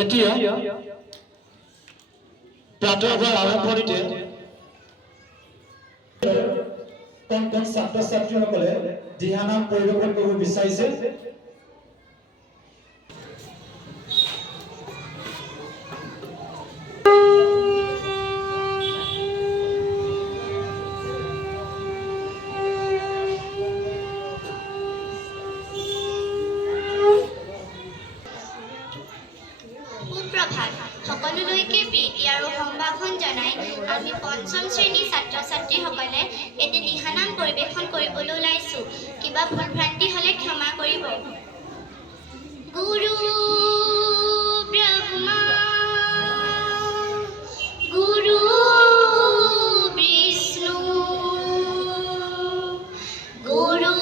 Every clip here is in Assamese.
এতিয়া প্ৰাতঃভৰ আৰম্ভণিতে কণ কণ ছাত্ৰ ছাত্ৰীসকলে দিহানাম পৰিৱেশন কৰিব বিচাৰিছে। সকলোলৈকে প্ৰীতি আৰু সম্ভাষণ জনাই আমি পঞ্চম শ্ৰেণীৰ ছাত্ৰ ছাত্ৰীসকলে এটি দিহানাম পৰিৱেশন কৰিবলৈ ওলাইছোঁ। কিবা ভুল ভ্ৰান্তি হ'লে ক্ষমা কৰিব। গুৰু ব্ৰহ্মা গুৰু বিষ্ণু গুৰু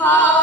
Ha